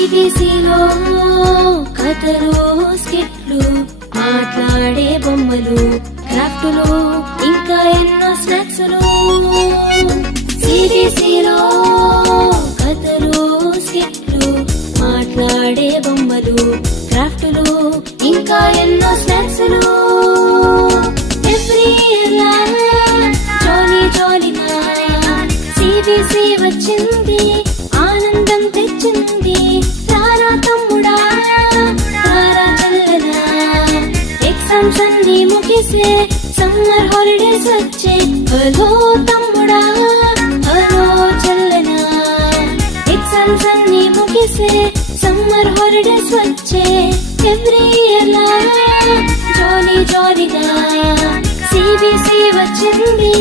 సిబిసిలో కథలు స్కిట్లు మాట్లాడే బొమ్మలు క్రాఫ్టులు ఇంకా ఎన్నో స్నాక్సులు సిబిసిలో కథలు స్కిట్లు మాట్లాడే బొమ్మలు క్రాఫ్టులు ఇంకా ఎన్నో స్నాక్సులు ఎవ్రీ ఇయర్ జాలీ జాలీగా సిబిసి వచ్చింది ఆనందం తెచ్చింది రారా తమ్ముడా రారా చల్లనా ఎగ్జామ్స్ అన్ని ముగిసే సమ్మర్ హాలిడేస్ వచ్చే హలో తమ్ముడా హలో చల్లనా ఎగ్జామ్స్ అన్ని ముగిసే సమ్మర్ హాలిడేస్ వచ్చే ఎవ్రీ ఇయర్ జాలీ జాలీగా సిబిసి వచ్చింది